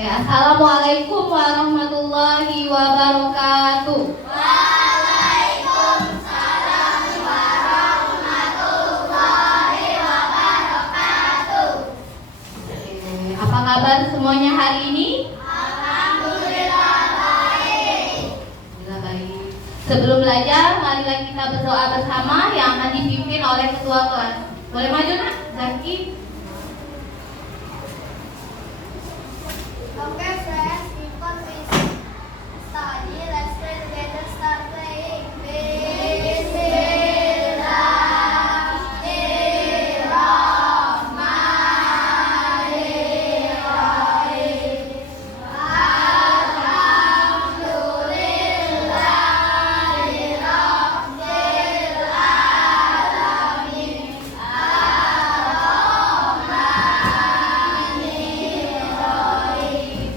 Assalamualaikum warahmatullahi wabarakatuh. Waalaikumsalam warahmatullahi wabarakatuh. Apa kabar semuanya hari ini? Alhamdulillah baik. Alhamdulillah baik. Sebelum belajar, marilah kita berdoa bersama yang akan dipimpin oleh ketua kelas. Boleh maju nak, Zaki? Okay friends, before we study, let's pray together. Start playing. Bismillahirrahmanirrahim. Alhamdulillahirabbil alamin. Ar-Rahmanirrahim.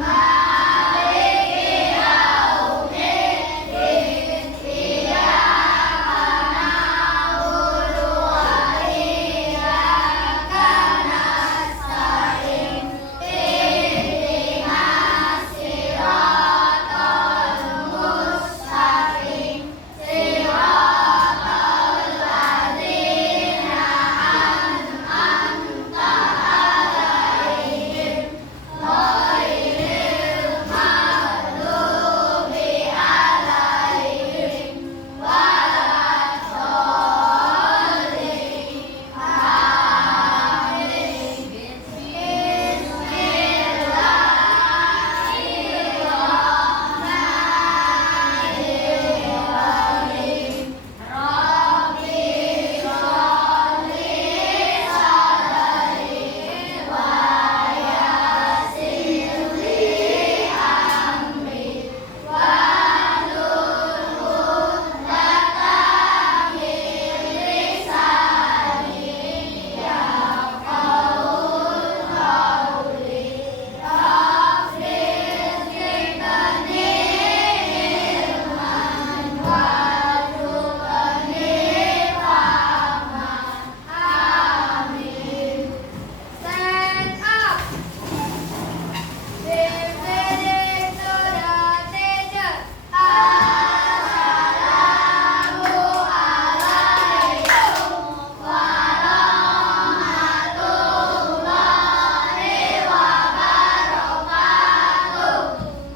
Maliki yaumiddin. Iyyaka na'budu wa iyyaka nasta'in. Ihdinas siratal mustaqim. Siratal ladzina an'amta 'alaihim ghairil maghdubi 'alaihim waladdallin. Amin. Bismillahirrahmanirrahim. Rabbi sholli sadri wa yassir li amri wahlul 'uqdatam min lisani yafqahul qawli. Rabbi zidni ilman warzuqni fahman. Amin. Stand up. Repeat to the teacher. Assalamualaikum warahmatullahi wabarakatuh.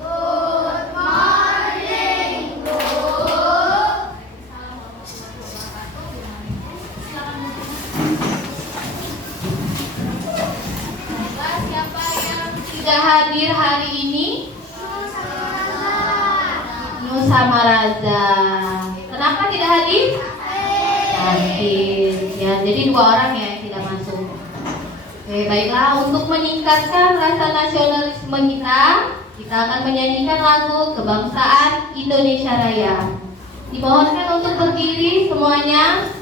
Good morning, Siapa yang tidak hadir hari ini? Nusa Maraza. Kenapa tidak hadir? Sakit. Ya, jadi 2 orang ya yang tidak masuk. Oke, baiklah, untuk meningkatkan rasa nasionalisme kita akan menyanyikan lagu kebangsaan Indonesia Raya. Dimohonkan untuk berdiri semuanya.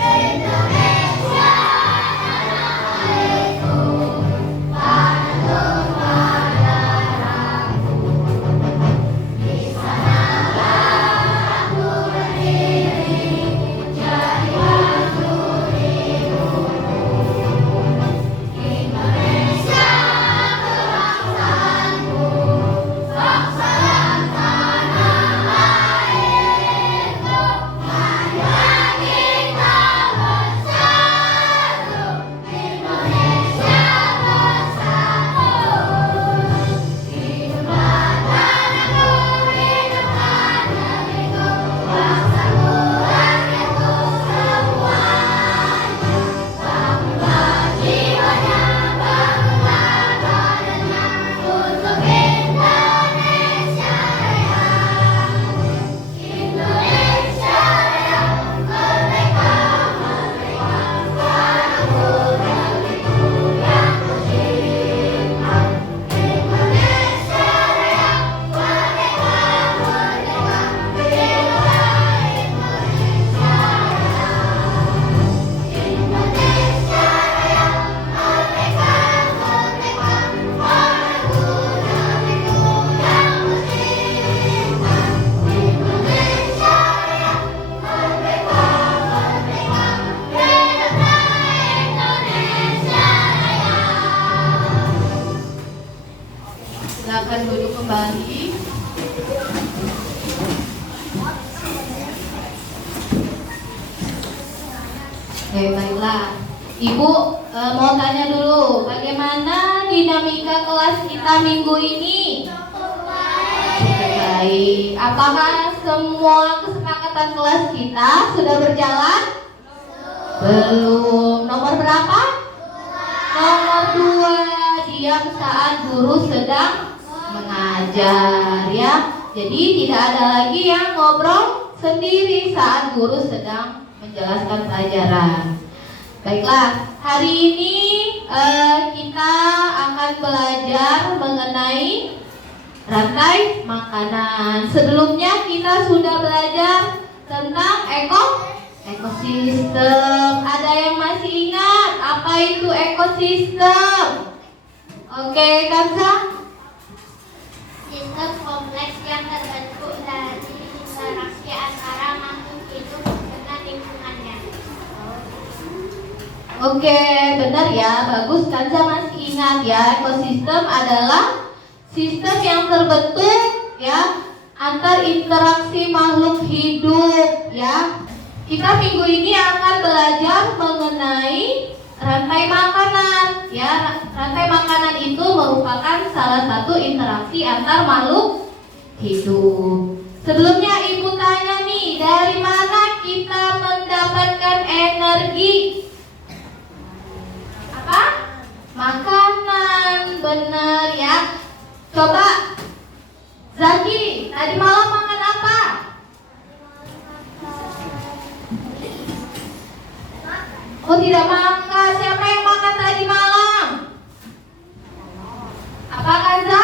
Indonesia tanah airku, tanah darahku. Di sanalah aku berdiri, jadi batu biru. Baiklah. Ibu mau tanya dulu, bagaimana dinamika kelas kita minggu ini? Baik. Apakah semua kesepakatan kelas kita sudah berjalan? Belum. Nomor berapa? Nomor 2, diam saat guru sedang mengajar ya. Jadi tidak ada lagi yang ngobrol sendiri saat guru sedang menjelaskan pelajaran. Baiklah, hari ini kita akan belajar mengenai rantai makanan. Sebelumnya kita sudah belajar tentang ekosistem. Ada yang masih ingat apa itu ekosistem? Oke, Kansa? Sistem kompleks yang terbentuk dari interaksi antara makhluk hidup dengan lingkungannya. Oke, benar ya, bagus. Kansa masih ingat ya, ekosistem adalah sistem yang terbentuk ya antar interaksi makhluk hidup ya. Kita minggu ini akan belajar mengenai rantai makanan ya. Rantai makanan itu merupakan salah satu interaksi antar makhluk hidup. Sebelumnya ibu tanya nih, dari mana kita mendapatkan energi? Apa? Makanan, benar ya. Coba Zaki, tadi malam makan apa? Oh, tidak makan. Siapa yang makan tadi malam? Apa, Kanza?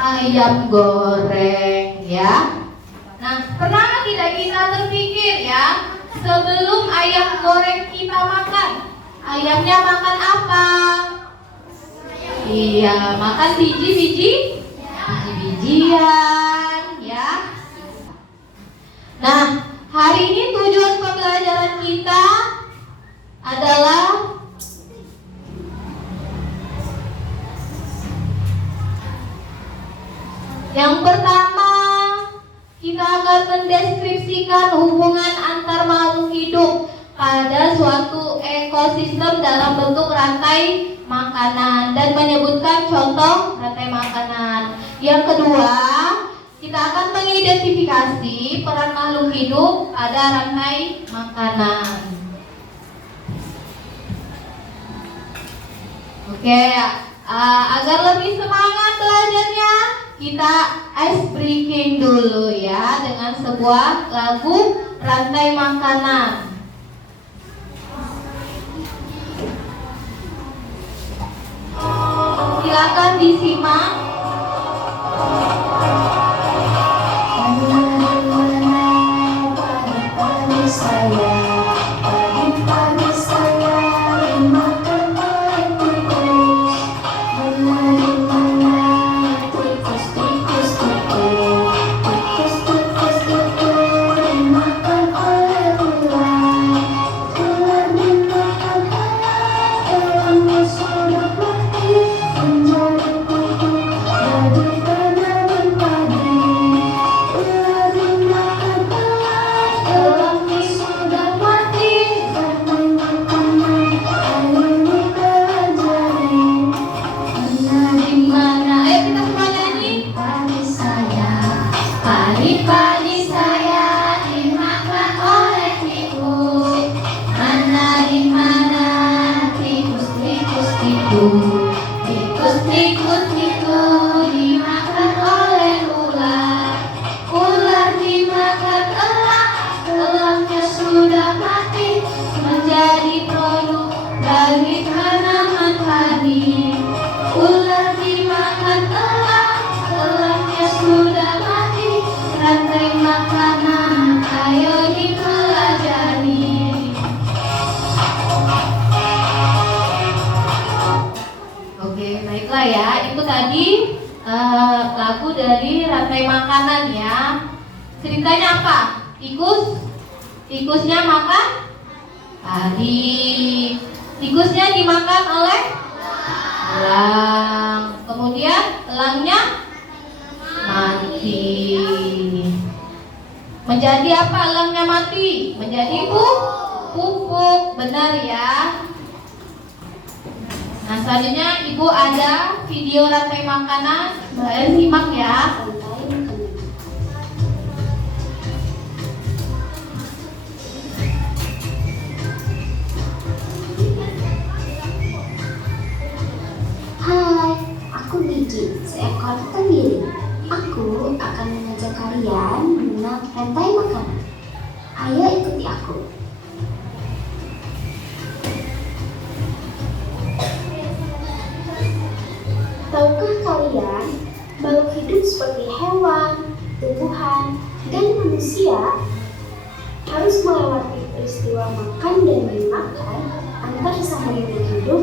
Ayam goreng ya. Nah, pernah tidak kita berpikir ya, sebelum ayam goreng kita makan, ayamnya makan apa? Iya, makan biji-bijian ya. Nah, hari ini tujuan pembelajaran kita adalah yang pertama, kita akan mendeskripsikan hubungan antar makhluk hidup pada suatu ekosistem dalam bentuk rantai makanan dan menyebutkan contoh rantai makanan. Yang kedua, kita akan mengidentifikasi peran makhluk hidup pada rantai makanan. Oke, agar lebih semangat belajarnya, kita ice breaking dulu ya dengan sebuah lagu rantai makanan. Silakan disimak. Lagu dari rantai makanan ya. Ceritanya apa? Tikusnya makan padi. Tikusnya dimakan oleh elang. Kemudian elangnya mati. Menjadi apa elangnya mati? Menjadi pupuk. Benar ya. Nah, selanjutnya Ibu ada video rantai makanan. Saya simak ya. Hai, aku Gigi, seekor tenggiri. Aku akan mengajak kalian mengenal rantai makanan. Ayo ikuti aku. Tahukah kalian, makhluk hidup seperti hewan, tumbuhan, dan manusia harus melewati peristiwa makan dan dimakan antar sesama makhluk hidup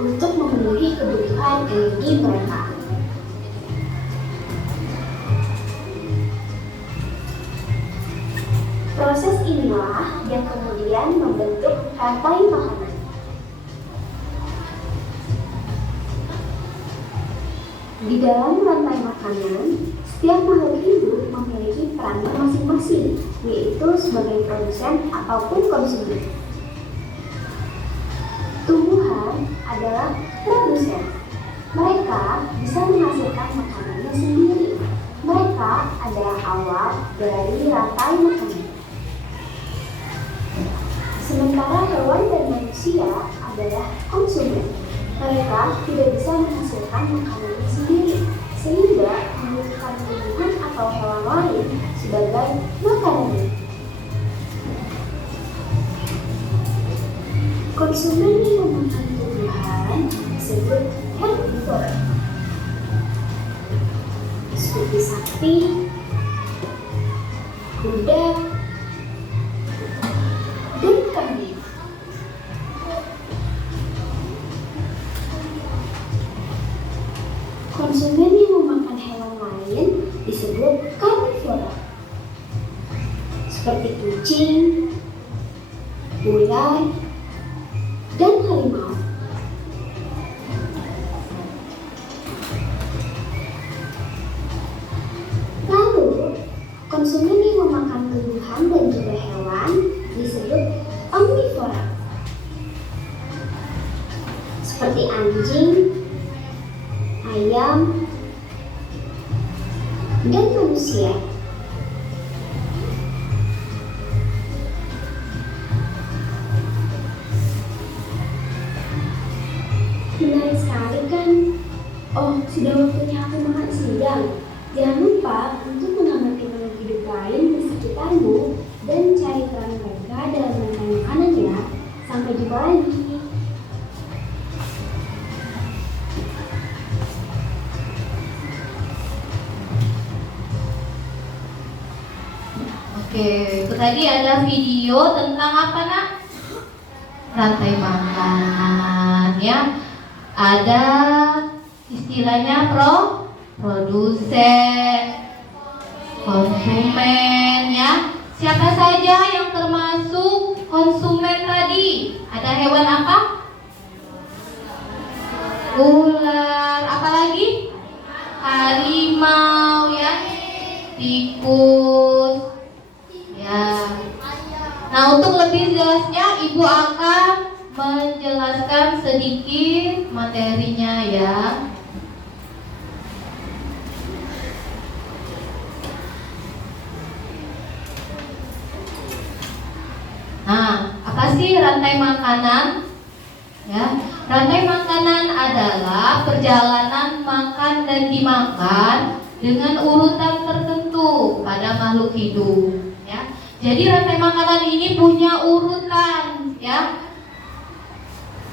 untuk memenuhi kebutuhan energi mereka. Proses inilah yang kemudian membentuk rantai makanan. Di dalam rantai makanan, setiap makhluk hidup memiliki peran masing-masing, yaitu sebagai produsen ataupun konsumen. Tumbuhan adalah produsen. Mereka bisa menghasilkan makanannya sendiri. Mereka adalah awal dari rantai makanan. Sementara hewan dan manusia adalah konsumen. Mereka tidak bisa menghasilkan makanannya sendiri, sehingga membutuhkan tumbuhan atau hewan lain sebagai makanannya. Konsumen yang memakan tumbuhan disebut herbivore, seperti sapi, kuda, dan kambing. Konsumen yang memakan hewan lain disebut karnivora, seperti kucing, ular, dan harimau. Lalu, konsumen yang memakan tumbuhan dan juga hewan disebut omnivora, seperti anjing, ayam, dan manusia. Menarik sekali kan? Oh, sudah waktunya aku makan siang. Jangan lupa untuk mengamati makhluk hidup lain di sekitarmu dan cari peran mereka dalam rantai makanan ya. Sampai jumpa lagi. Oke, itu tadi ada video tentang apa nak? Rantai makanan ya. Ada istilahnya produsen, konsumen ya. Siapa saja yang termasuk konsumen tadi? Ada hewan apa? Ular, apalagi? Harimau ya, tikus ya. Nah, untuk lebih jelasnya Ibu akan menjelaskan sedikit materinya ya. Nah, apa sih rantai makanan? Ya, rantai makanan adalah perjalanan makan dan dimakan dengan urutan tertentu pada makhluk hidup. Ya, jadi rantai makanan ini punya urutan. Ya,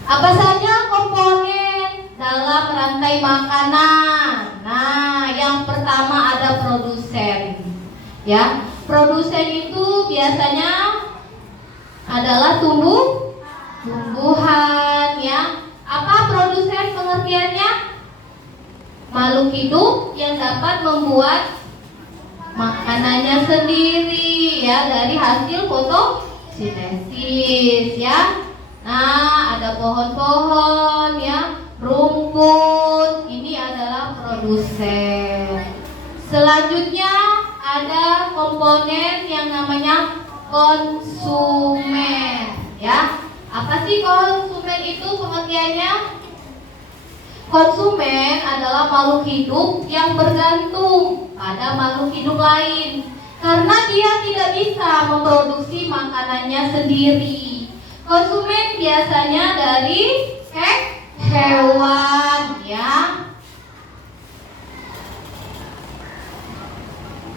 apa saja komponen dalam rantai makanan? Nah, yang pertama ada produsen. Ya, produsen itu biasanya adalah tumbuhan ya. Apa produsen pengertiannya? Makhluk hidup yang dapat membuat makanannya sendiri ya dari hasil fotosintesis ya. Nah, ada pohon-pohon ya, rumput. Ini adalah produsen. Selanjutnya ada komponen yang namanya konsumen, ya. Apa sih konsumen itu pengertiannya? Konsumen adalah makhluk hidup yang bergantung pada makhluk hidup lain karena dia tidak bisa memproduksi makanannya sendiri. Konsumen biasanya dari hewan, ya.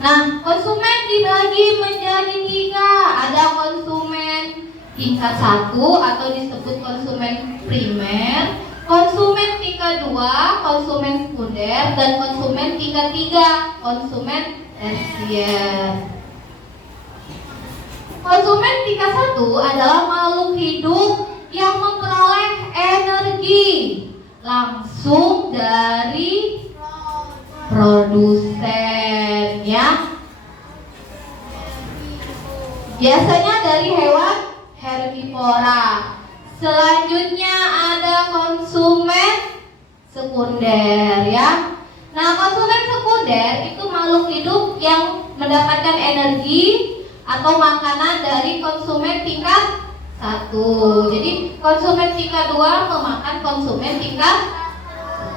Nah, konsumen dibagi menjadi 3. Ada konsumen tingkat 1 atau disebut konsumen primer, konsumen tingkat 2, konsumen sekunder, dan konsumen tingkat 3, konsumen tersier. Konsumen tingkat 1 adalah makhluk hidup yang memperoleh energi langsung dari produsen, ya. Biasanya dari hewan herbivora. Selanjutnya ada konsumen sekunder, ya. Nah, konsumen sekunder itu makhluk hidup yang mendapatkan energi atau makanan dari konsumen tingkat 1. Jadi konsumen tingkat 2 memakan konsumen tingkat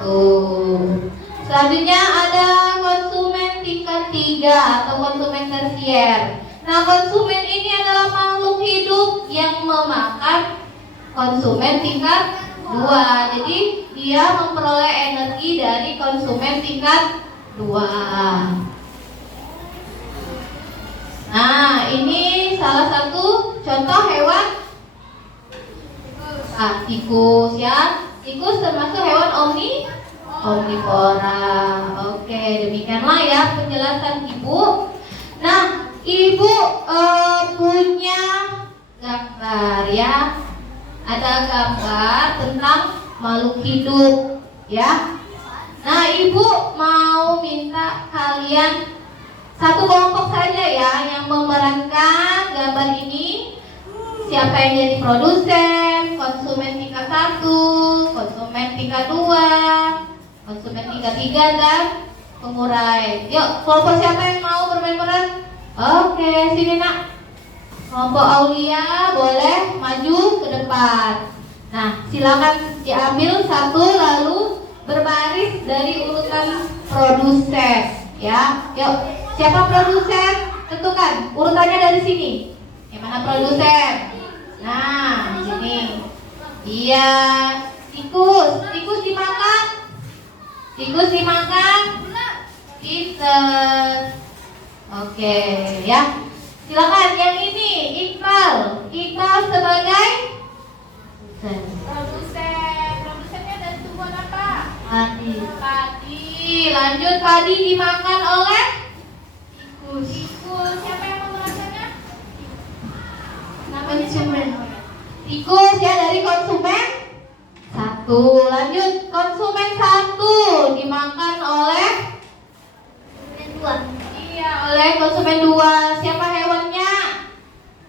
1. Selanjutnya ada konsumen tingkat 3 atau konsumen tersier. Nah, konsumen ini adalah makhluk hidup yang memakan konsumen tingkat 2. Jadi dia memperoleh energi dari konsumen tingkat 2. Nah, ini salah satu contoh hewan tikus, ya. Tikus termasuk hewan omnivora. Oke, demikianlah ya penjelasan Ibu. Nah, Ibu punya gambar, ya. Ada gambar tentang makhluk hidup, ya. Nah, Ibu mau minta kalian satu kelompok saja ya yang memerankan gambar ini. Siapa yang jadi produsen, konsumen tingkat 1, konsumen tingkat 2, konsumen tingkat 3, dan pengurai. Yuk, kelompok siapa yang mau bermain peran? Oke, sini nak. Kelompok Aulia boleh maju ke depan. Nah, silakan diambil satu lalu berbaris dari urutan produsen, ya. Yuk, siapa produsen? Tentukan urutannya dari sini. Yang mana produsen? Nah, di sini. Iya, tikus. Tikus dimakan. Tikus dimakan. Kitten. Oke, ya. Silakan yang ini, Iqbal. Iqbal sebagai produsen. Produsennya dari tumbuhan apa? Padi. Padi. Lanjut, padi dimakan oleh tikus. Tikus. Siapa yang memerankannya? Namanya konsumen. Tikus ya dari konsumen 1. Lanjut, konsumen 1 dimakan oleh konsumen 2. Iya, oleh konsumen 2. Siapa hewannya?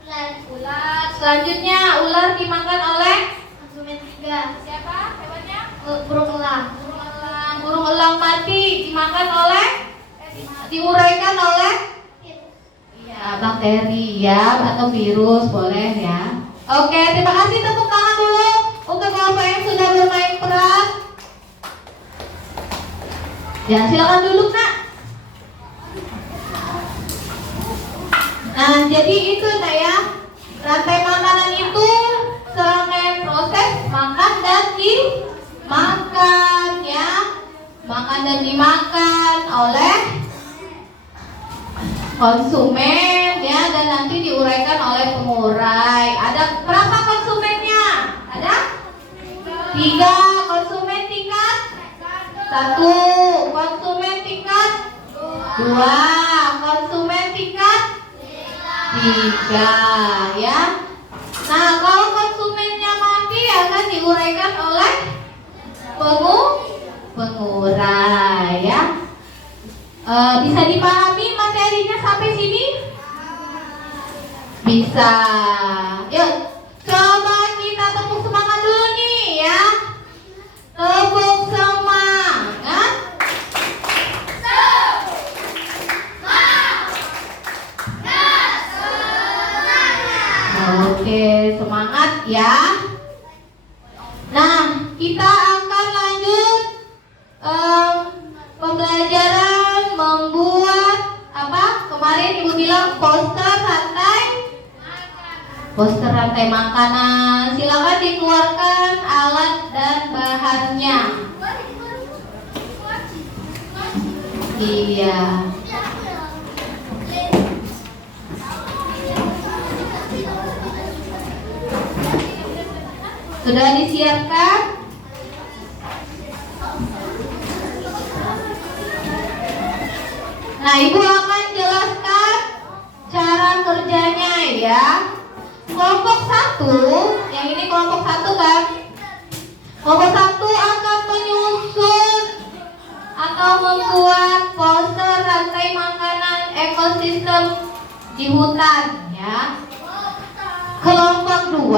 Ular. Ular. Selanjutnya ular dimakan oleh Konsumen 3. siapa hewannya? Burung elang. Burung elang. Burung elang mati dimakan oleh diuraikan oleh bakteri ya atau virus, boleh ya. Oke, terima kasih, tepuk tangan dulu untuk kelompok yang sudah bermain peran. Ya, silakan duduk nak. Nah, jadi itu nak ya, rantai makanan itu serangkaian proses makan dan dimakan ya, makan dan dimakan oleh konsumen ya, dan nanti diuraikan oleh pengurai. Ada berapa konsumennya? Ada 3. Konsumen tingkat 1, konsumen tingkat 2, konsumen tingkat 3 ya. Nah, kalau konsumennya mati akan diuraikan oleh pengurai ya. Bisa dipahami materinya sampai sini? Bisa. Yuk, coba kita tepuk semangat dulu nih ya. Tepuk semangat. ya. Nah, kita akan lanjut pembelajaran membuat apa? Kemarin Ibu bilang poster rantai makanan. Silakan dikeluarkan alat dan bahannya. Iya. Sudah disiapkan? Nah, Ibu akan jelaskan cara kerjanya ya. Kelompok 1, yang ini kelompok 1 kan? Kelompok 1 akan menyusun atau membuat poster rantai makanan ekosistem di hutan ya. Kelompok 2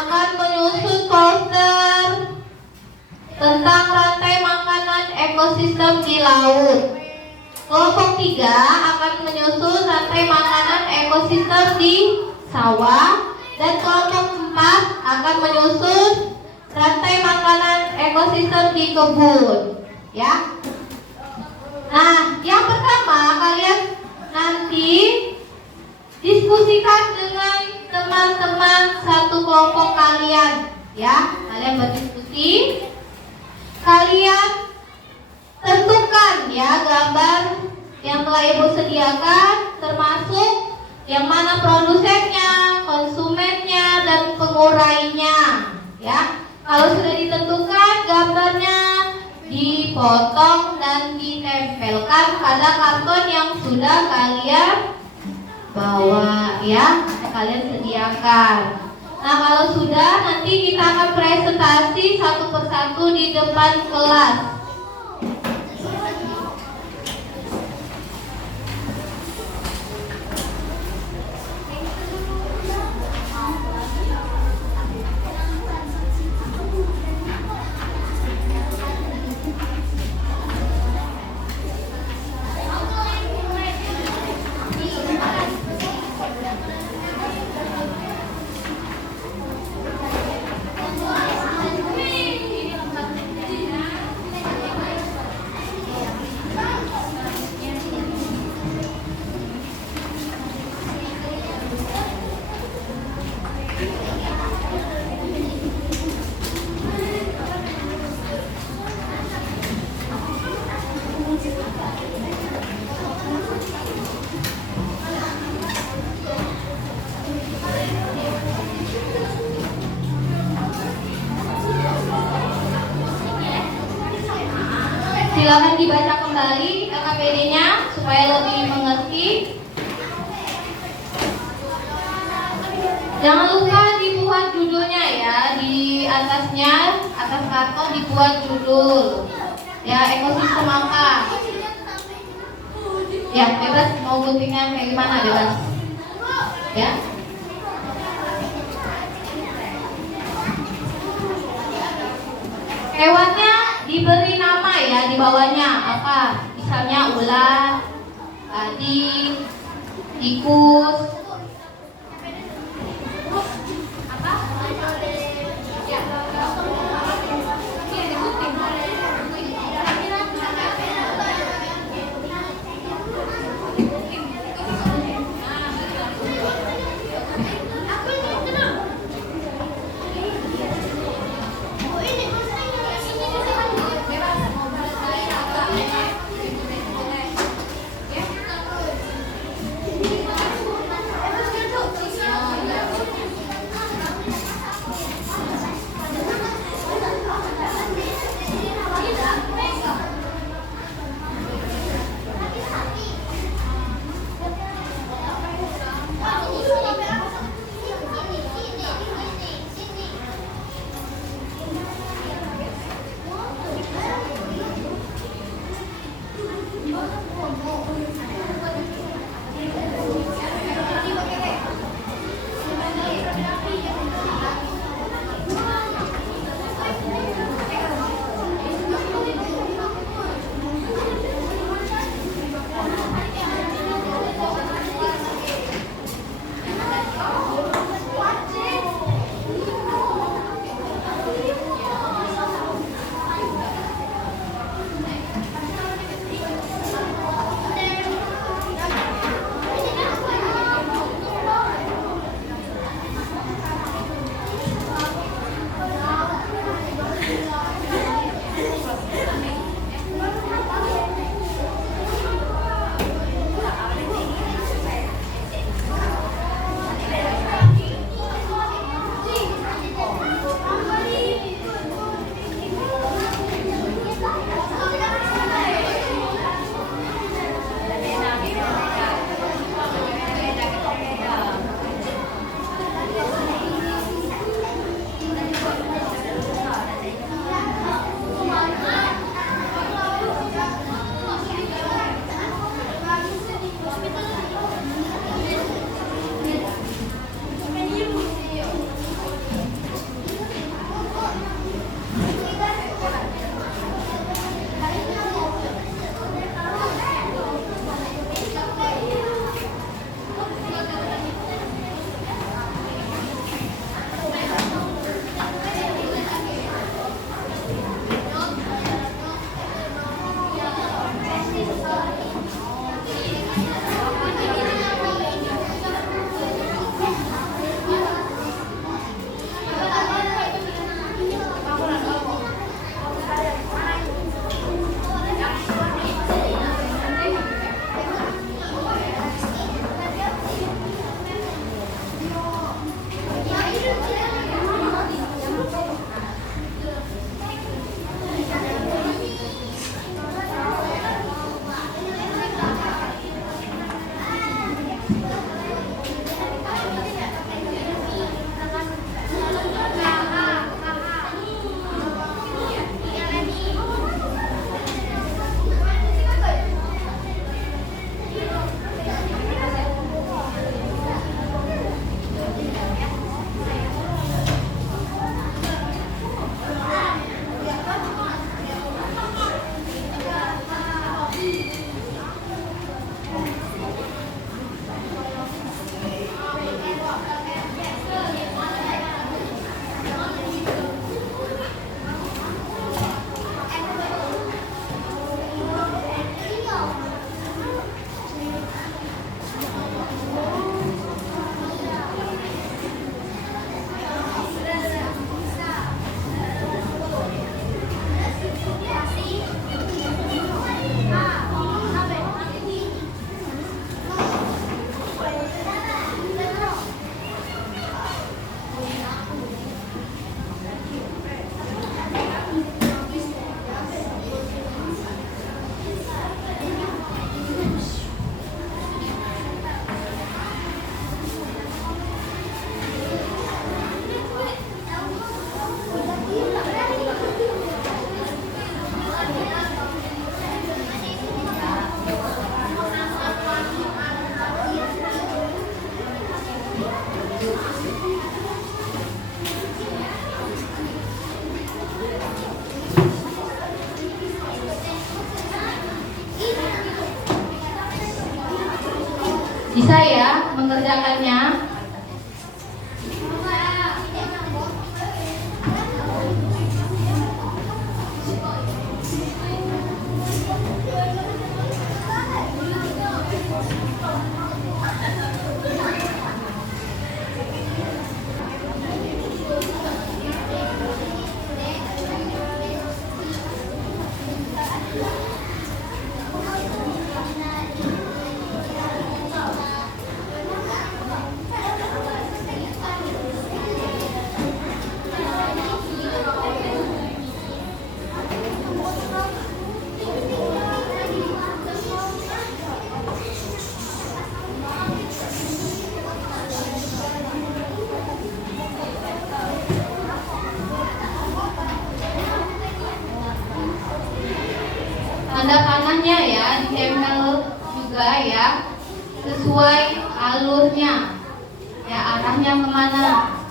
akan menyusun poster tentang rantai makanan ekosistem di laut. Kelompok 3 akan menyusun rantai makanan ekosistem di sawah. Dan kelompok 4 akan menyusun rantai makanan ekosistem di kebun ya. Nah, yang pertama kalian nanti diskusikan dengan teman-teman satu kelompok kalian ya. Kalian berdiskusi, kalian tentukan ya gambar yang telah Ibu sediakan, termasuk yang mana produsennya, konsumennya, dan pengurainya ya. Kalau sudah ditentukan gambarnya, dipotong dan ditempelkan pada karton yang sudah kalian bawa ya, kalian sediakan. Nah, kalau sudah, nanti kita akan presentasi satu persatu di depan kelas. Silakan dibaca kembali KKPD-nya supaya lebih mengerti. Jangan lupa dibuat judulnya ya, di atasnya, atas karton dibuat judul. Ya, ekosistem apa? Ya, bebas mau guntingnya kayak gimana, bebas. Ya. Hewannya diberi nama ya, di bawahnya apa? Misalnya ular, padi, tikus. Apa? Ya. Bisa ya mengerjakannya? Tanda kanannya ya ditempel juga ya, sesuai alurnya ya, arahnya kemana.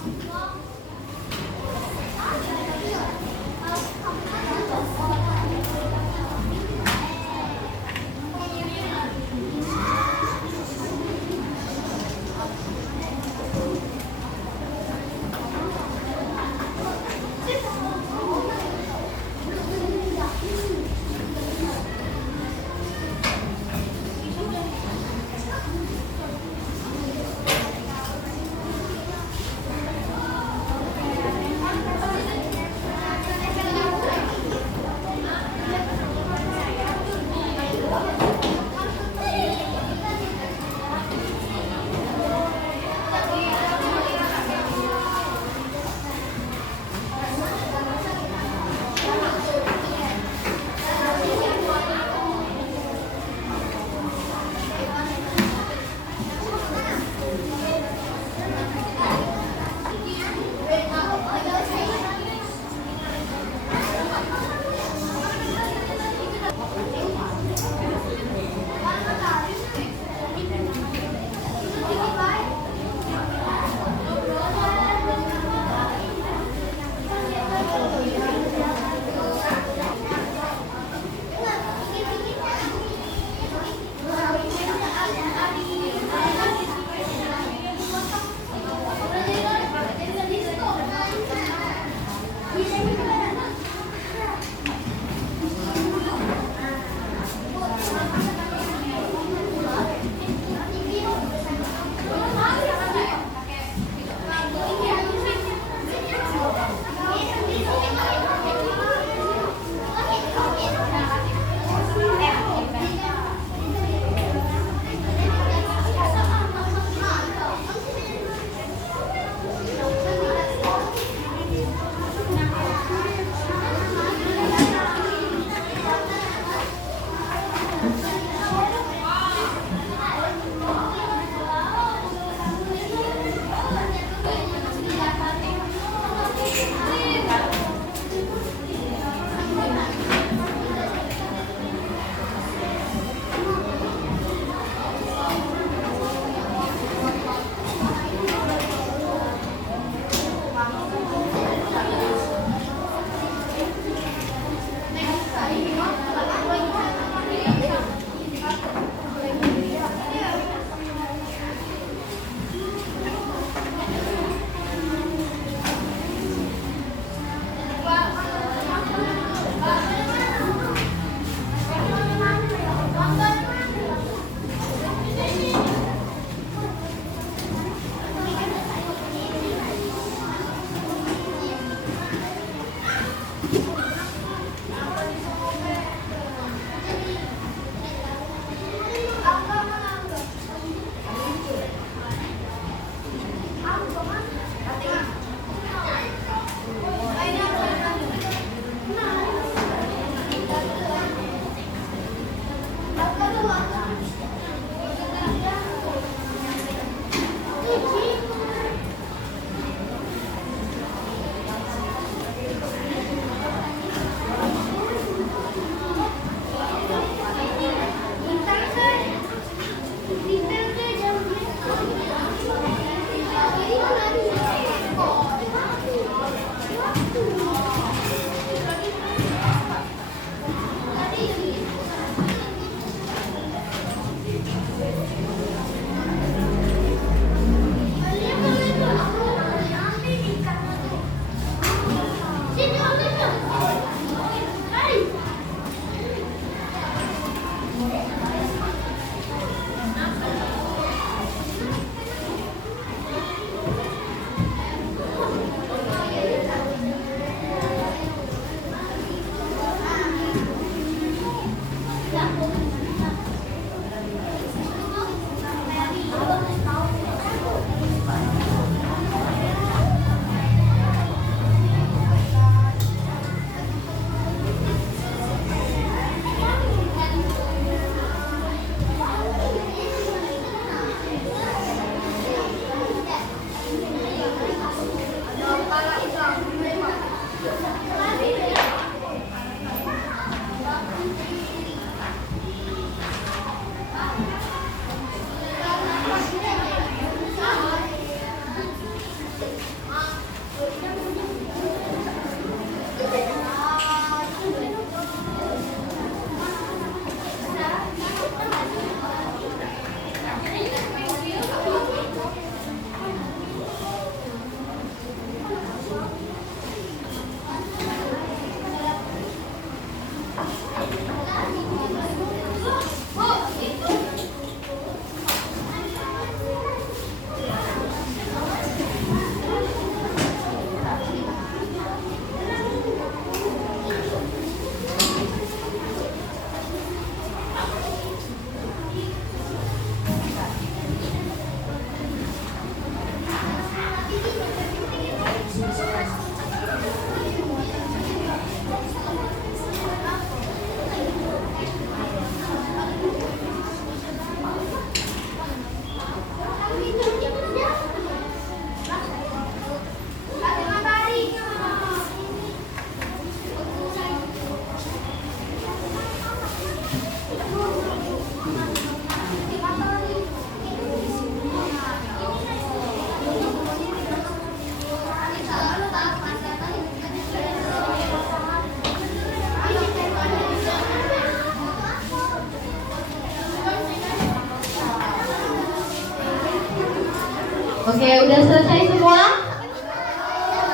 Oke, udah selesai semua?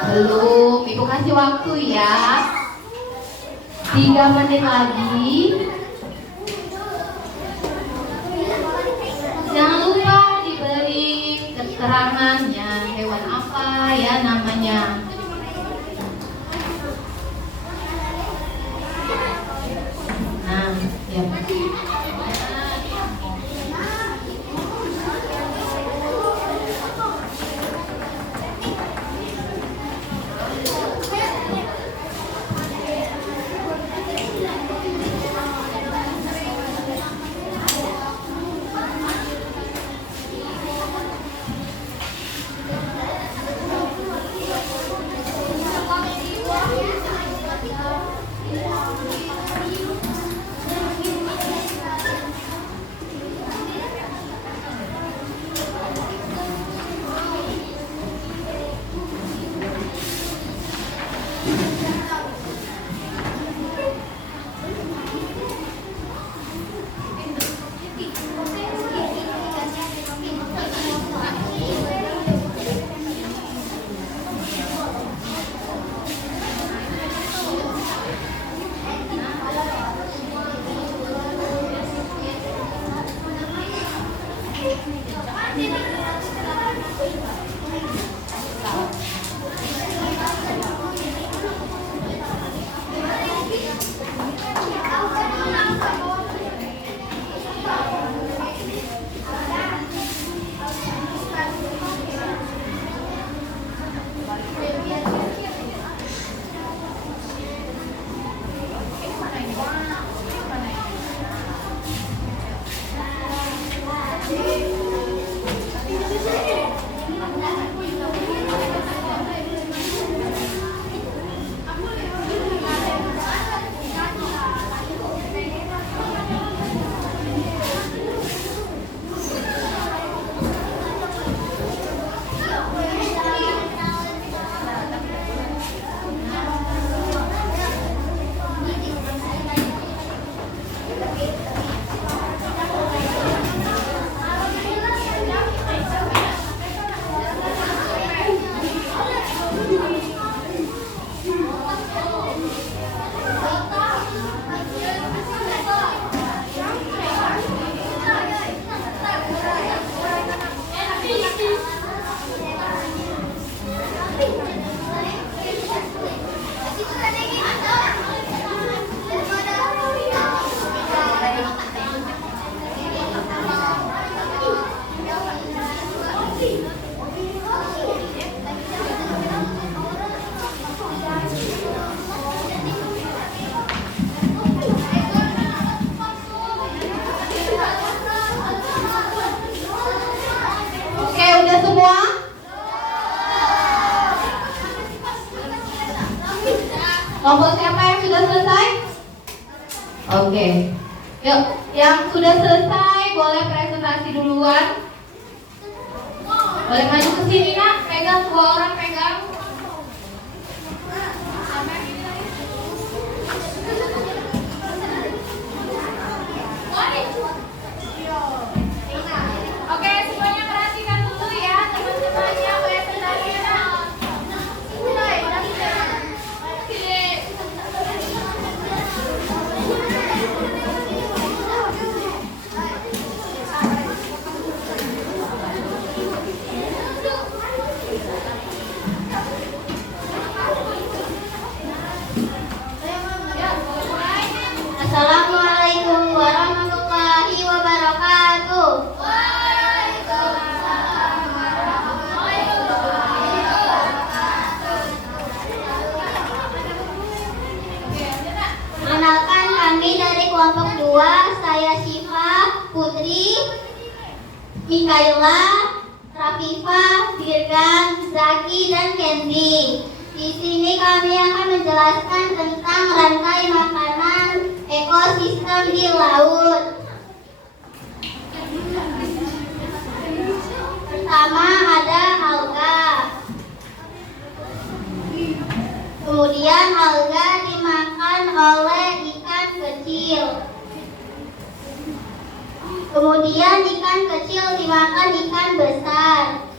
Belum, Ibu kasih waktu ya. 3 menit lagi. Jangan lupa diberi keterangannya, hewan apa ya namanya. Nah, ya. Udah semua? Kelompok siapa yang sudah selesai? Oke. Yuk, yang sudah selesai boleh presentasi duluan. Boleh maju ke sini, Nak. Pegang, 2 orang pegang. Oke, semuanya perhatikan dulu ya, teman-teman yang presentasinya. Assalamualaikum warahmatullahi wabarakatuh. Kenalkan, kami dari kelompok 2, saya Syifa, Putri, Mikaela, Rafifa, Firgan, Zaki, dan Candy. Di sini kami akan menjelaskan tentang rantai makanan ekosistem di laut. Pertama ada alga. Kemudian alga dimakan oleh ikan kecil. Kemudian ikan kecil dimakan ikan besar.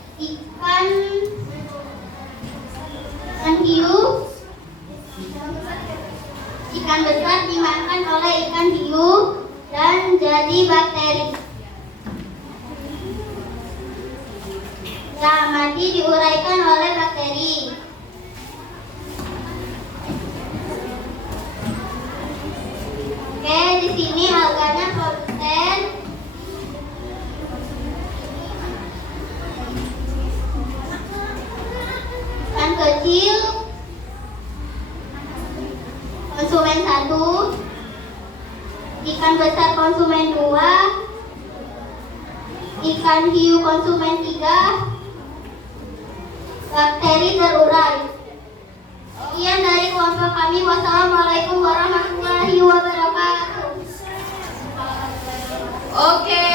hiu. Ikan besar dimakan oleh ikan hiu dan jadi bakteri. Yang mati diuraikan oleh bakteri. Oke, di sini alganya produsen. Ikan kecil konsumen 1, ikan besar konsumen 2, ikan hiu konsumen 3, bakteri terurai. Sekian dari kelompok kami. Wassalamualaikum warahmatullahi wabarakatuh. Oke,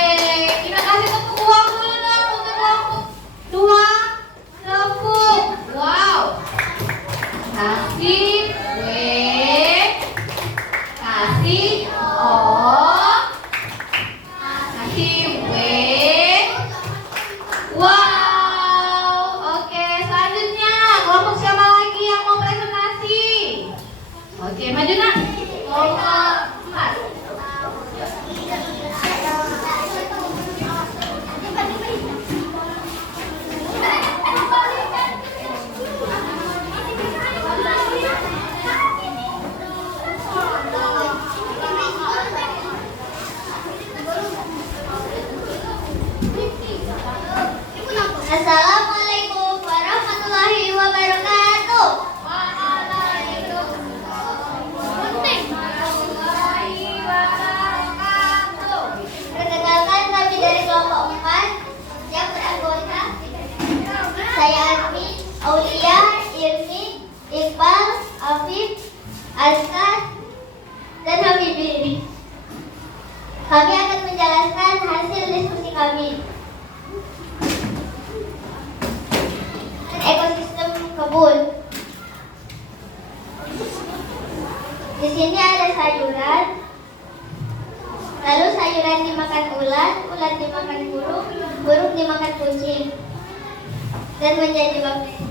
kita kasih tepuk uang dulu dong untuk kelompok 2. Tepuk. Wow. Kasih W, kasih O, kasih W. Wow. Oke, selanjutnya kelompok siapa lagi yang mau presentasi? Oke, maju nak. Kelompok 4. Assalamualaikum warahmatullahi wabarakatuh. Perkenalkan, kami dari kelompok 4 yang beranggota saya Azmi, Aulia, Irmi, Iqbal, Afif, Azkar, dan Habibi. Kami akan menjelaskan hasil diskusi kami. Ekosistem kebun. Di sini ada sayuran. Lalu sayuran dimakan ulat, ulat dimakan burung, burung dimakan kucing, dan menjadi bakteri.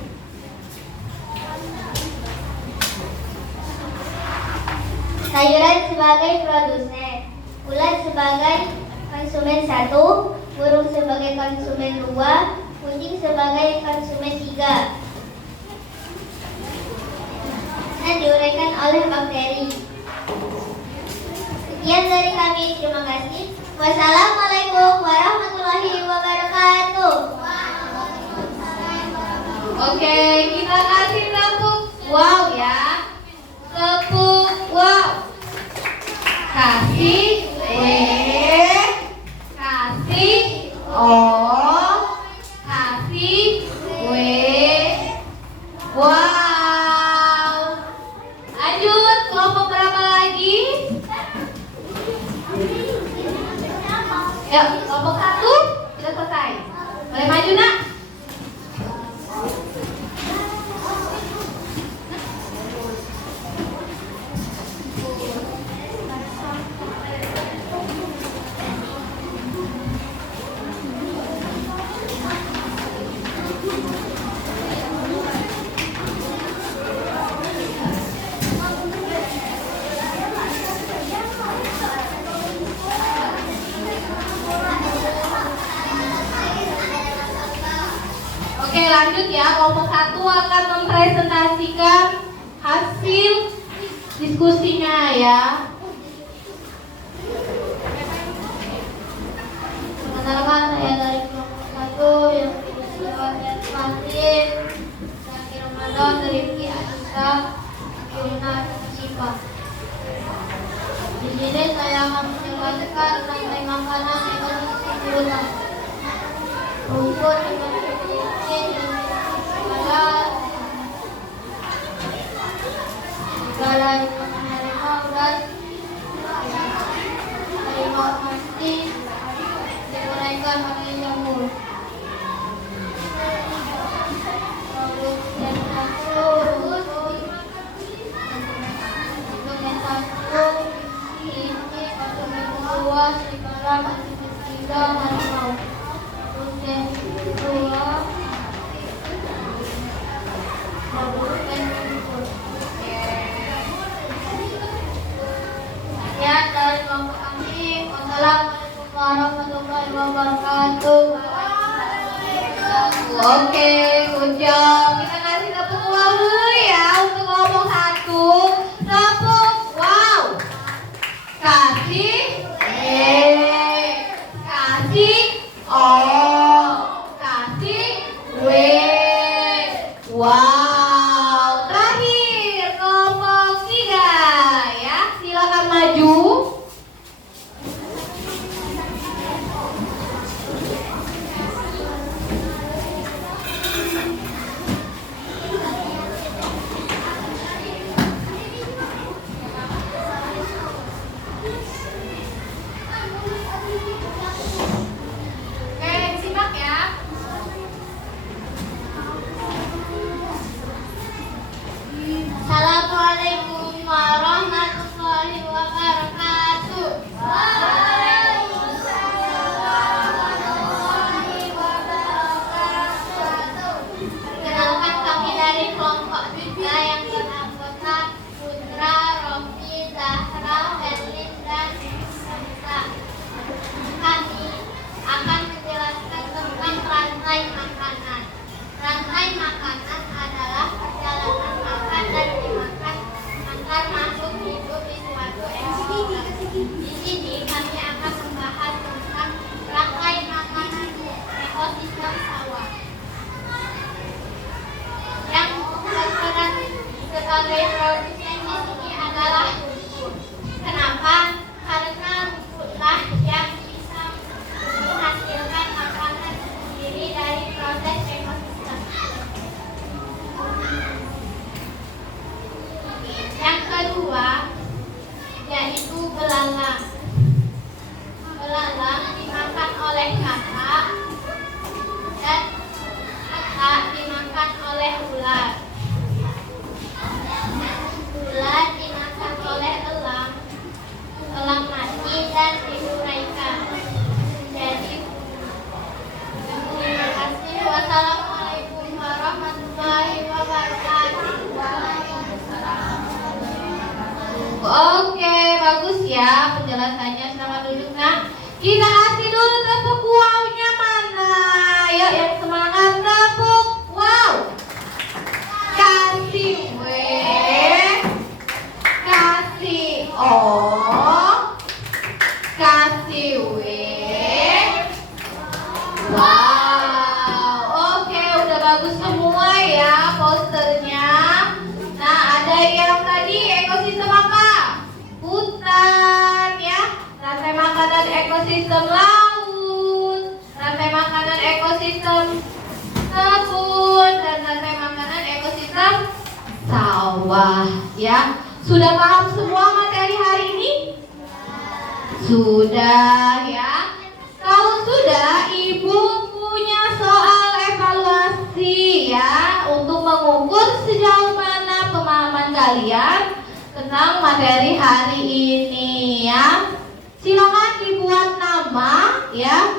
Sayuran sebagai produsen, ulat sebagai konsumen 1, burung sebagai konsumen 2, kucing sebagai konsumen 3. Dan diuraikan oleh bakteri. Sekian dari kami, terima kasih. Wassalamualaikum warahmatullahi wabarakatuh. Oke, kita kasih tepuk wow ya. Tepuk wow. Kasih W, kasih O, kasih W. Wow. Lanjut, kelompok berapa lagi? Yuk, kelompok 1 sudah selesai. Boleh maju nak? Oke, lanjut ya. Kelompok 1 akan mempresentasikan hasil diskusinya ya. Perkenalkan, saya dari kelompok 1 yang bernama Martin, Zaki Ramadan, Rifki Anissa, Yuna Sipa. Di sini saya akan menjelaskan rantai makanan ekosistem hutan. Rumput segala dimakan harimau dan harimau mati diuraikan oleh jamur. Produk yang 1 rumput, untuk yang 1 ini konsumen 2 serigala, konsumen 3 harimau. Untuk yang 2 warahmatullahi wabarakatuh. Oke, good job. Kita kasih tepuk wow dulu ya untuk ngomong satu. Tepuk wow. Kasih kasih kasih wow. Terakhir kelompok 3 ya. Silakan maju. Oke, simak ya. Assalamualaikum warahmatullahi wabarakatuh. Perkenalkan, kami dari kelompok 3 yang beranggota Putra, Rofi, Zahra, Herlin, dan Nisa. Kami akan menjelaskan tentang rantai makanan. Rantai makanan adalah perjalanan makan dan dimakan antar makhluk hidup di suatu ekosistem. Di sini kami akan membahas tentang rantai makanan ekosistem sawah yang berperan sebagai produsen di sini adalah rumput. Kenapa? Karena rumputlah yang bisa menghasilkan makanan sendiri dari proses ekosistem. Yang kedua yaitu belalang. Belalang dimakan oleh katak dan katak dimakan oleh ular. Ular dimakan oleh elang. Elang mati dan diuraikan menjadi bumbu. Terima kasih. Wassalamualaikum warahmatullahi wabarakatuh. Oke, bagus ya penjelasannya. Selamat duduk, nak. Kita kasih dulu tepuk wow-nya mana? Ayo yang semangat tepuk wow. Kasih W, kasih O, kasih W. Wow, oke, udah bagus semua ya posternya. Nah, ada yang tadi ekosistem apa? Hutan ya. Rantai makanan ekosistem laut, rantai makanan ekosistem kebun, dan rantai makanan ekosistem sawah ya. Sudah paham semua materi hari ini? Sudah ya. Kalau sudah, Ibu punya soal evaluasi ya untuk mengukur sejauh mana pemahaman kalian tentang materi hari ini ya. Silakan dibuat nama ya.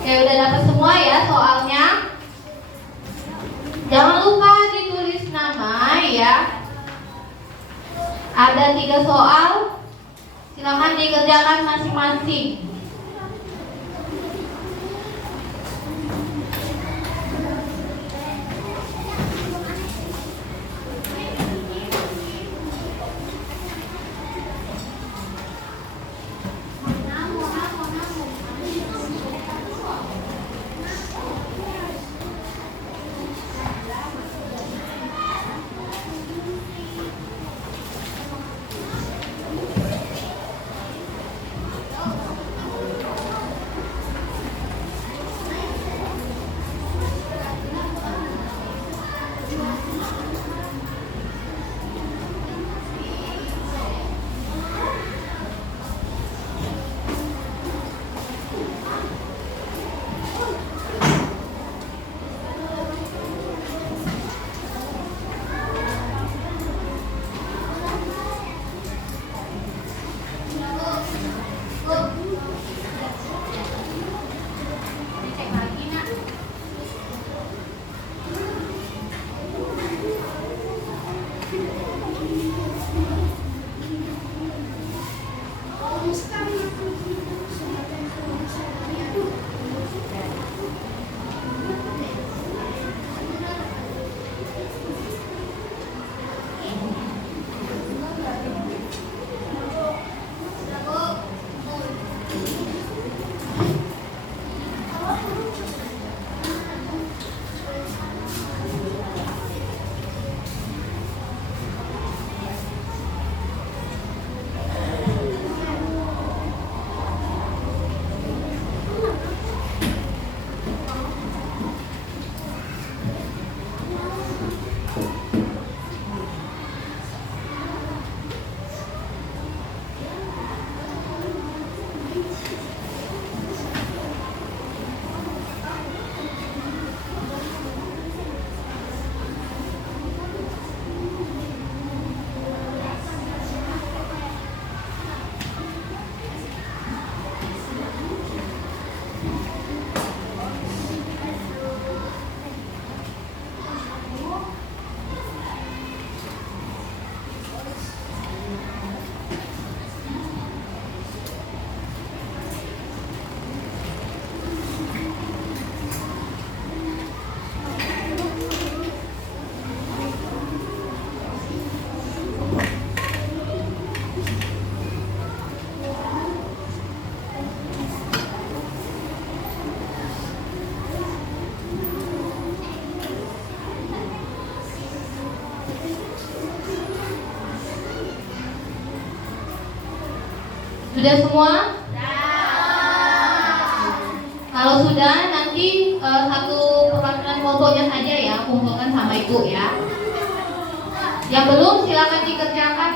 Oke, udah dapat semua ya soalnya. Jangan lupa ditulis nama ya. Ada 3 soal. Silakan dikerjakan masing-masing. Sudah semua? Kalau sudah, nanti satu perwakilan kelompoknya saja ya, kumpulkan sama ibu ya. Yang belum silakan dikerjakan.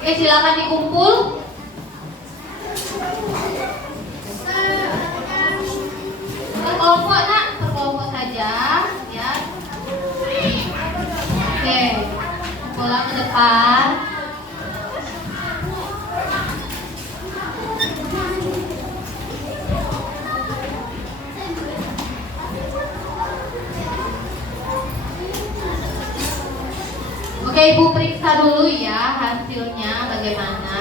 Oke, silakan dikumpul. Berkelompok nak, berkelompok saja ya. Oke, pulang ke depan. Oke, Ibu periksa dulu ya hasilnya bagaimana.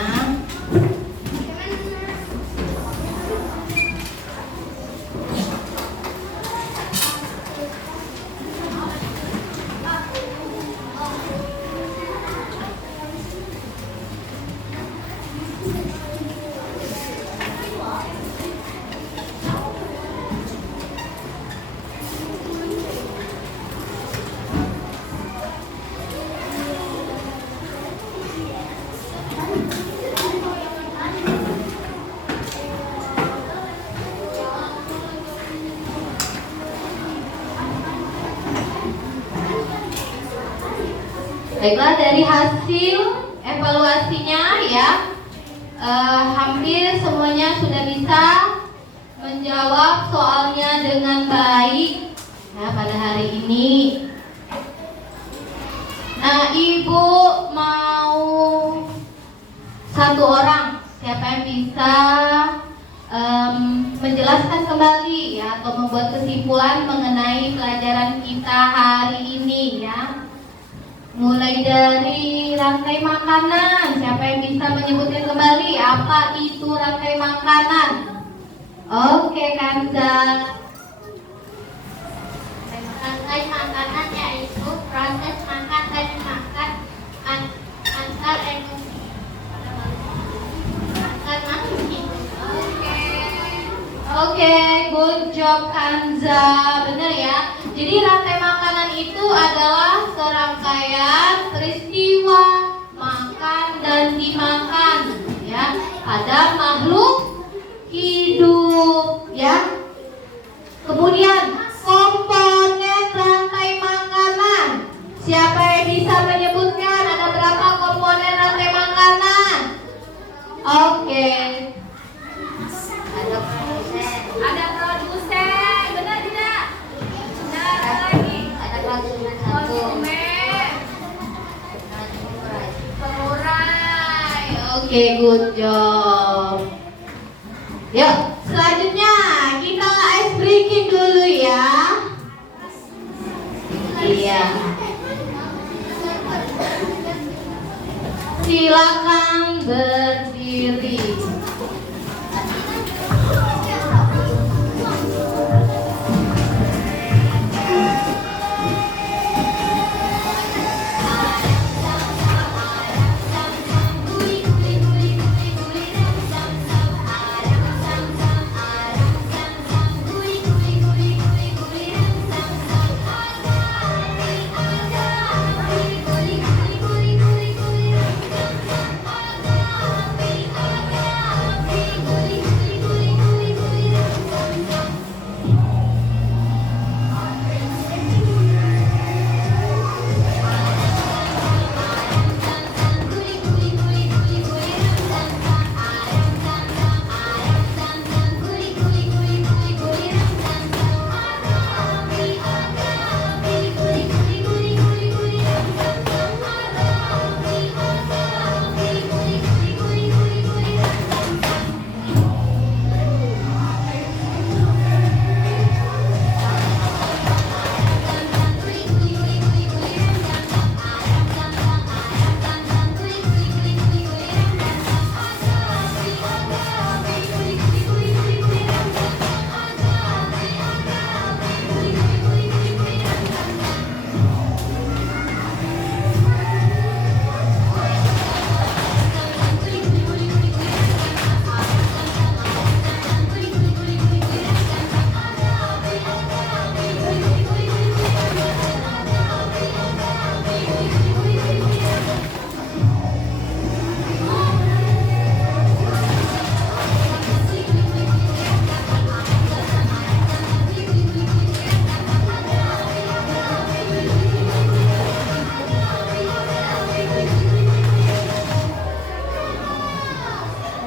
Baiklah, dari hasil evaluasinya ya, hampir semuanya sudah bisa menjawab soalnya dengan baik ya pada hari ini. Nah, Ibu mau satu orang, siapa yang bisa menjelaskan kembali ya atau membuat kesimpulan mengenai pelajaran kita hari ini ya. Mulai dari rantai makanan, siapa yang bisa menyebutkan kembali apa itu rantai makanan? Oke, Kanza. Rantai makanan yaitu proses makan dan makan antar makhluk. Oke, good job Kanza. Benar ya. Jadi rantai makanan itu adalah serangkaian peristiwa makan dan dimakan ya pada makhluk hidup ya. Kemudian komponen rantai makanan. Siapa yang bisa menyebutkan ada berapa komponen rantai makanan? Oke. Ada produsen, benar tidak? Benar, ada lagi. Ada konsumen. Pengurai. Oke, good job. Yuk. ya. Iya. Silakan berdiri.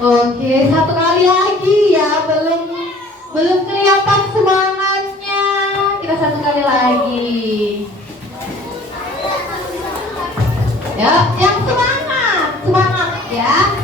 Oke, satu kali lagi ya, belum kelihatan semangatnya. Kita satu kali lagi. Ya, yang semangat ya.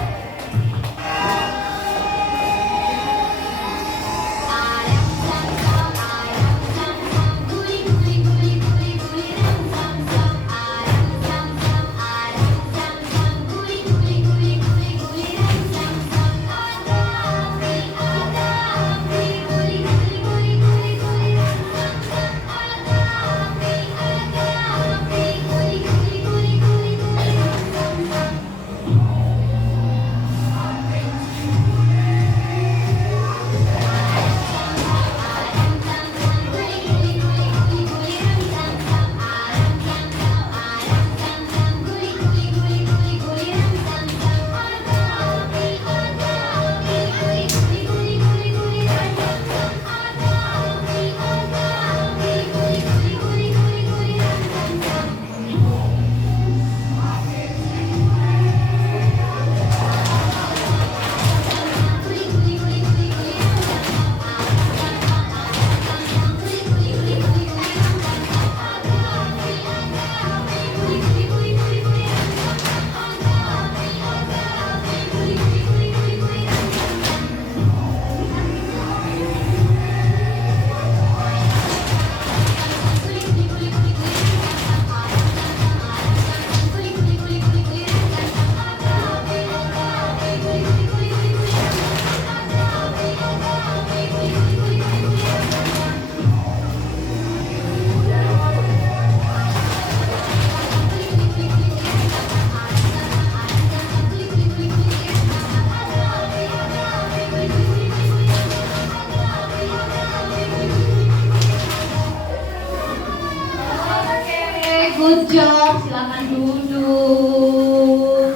Good job, silakan duduk.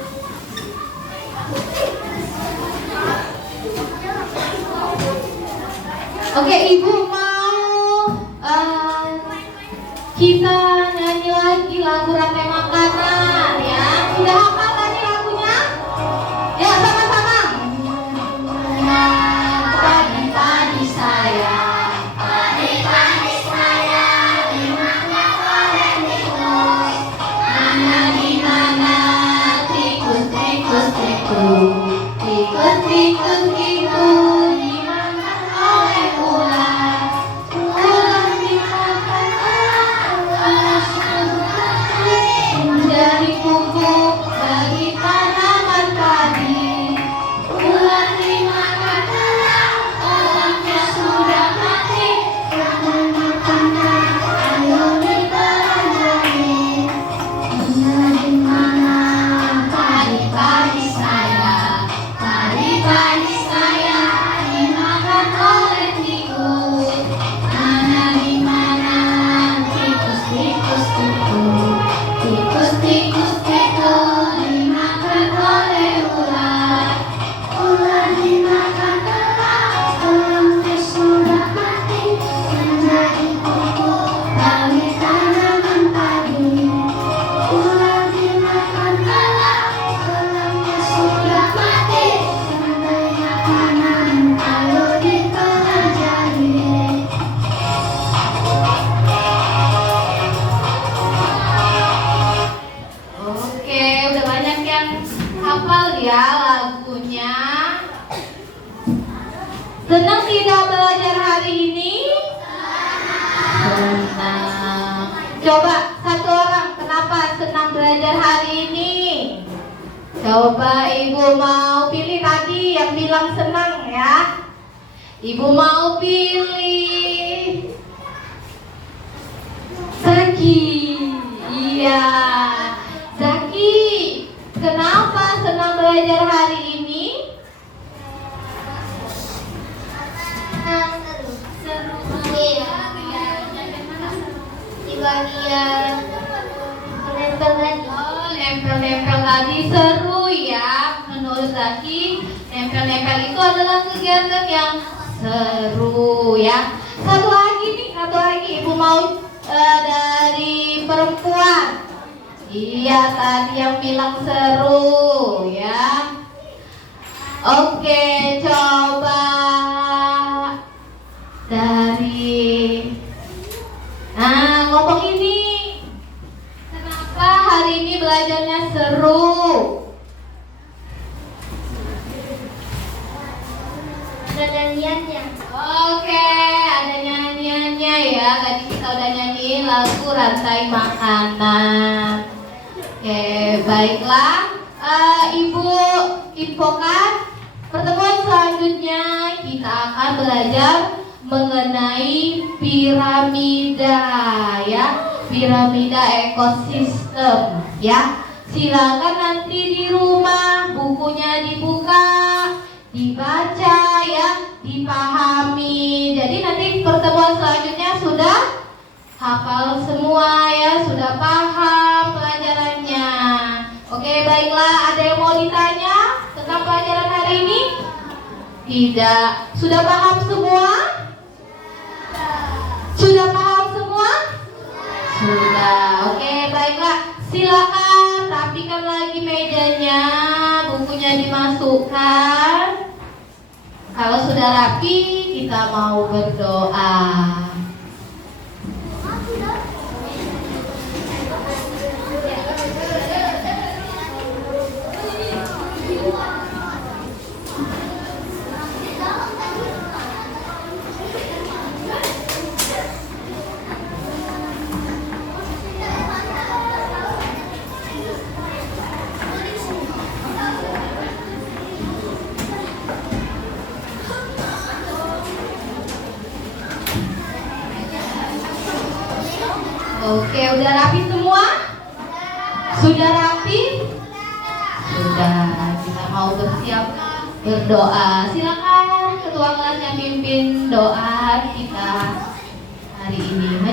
Oke, Ibu mau kita nyanyi lagi lagu Rantai Makanan ya. Sudah hafal tadi lagunya? Ya, sama-sama. Pagi-pagi saya. Tikus-tikus itu dimakan oleh ular. Ular Coba satu orang, kenapa senang belajar hari ini? Coba ibu mau pilih tadi yang bilang senang ya. Ibu mau pilih Zaki. Iya, Zaki, kenapa senang belajar hari ini? Seru. Di bagian nempel lagi. Oh, nempel-nempel tadi seru ya. Menurut Zaki, nempel-nempel itu adalah kegiatan yang seru ya. Satu lagi ibu mau dari perempuan. Iya, tadi yang bilang seru ya. Oke, coba dari ngomong ini. Kenapa hari ini belajarnya seru? Ada nyanyiannya. Oke, ada nyanyiannya ya. Tadi kita udah nyanyiin lagu Rantai Makanan. Oke, baiklah. Ibu infokan pertemuan selanjutnya kita akan belajar mengenai piramida ya, piramida ekosistem ya. Silakan nanti di rumah bukunya dibuka, dibaca ya, dipahami. Jadi nanti pertemuan selanjutnya sudah hafal semua ya, sudah paham pelajarannya. Oke, baiklah, ada yang mau ditanya tentang pelajaran hari ini? Tidak. Sudah paham semua? Sudah paham semua? Sudah. Oke, baiklah. Silakan rapikan lagi mejanya, bukunya dimasukkan. Kalau sudah rapi, kita mau berdoa. Oke, udah rapi semua? Sudah rapi? Sudah. Kita mau bersiap berdoa. Silakan ketua kelas yang pimpin doa kita hari ini.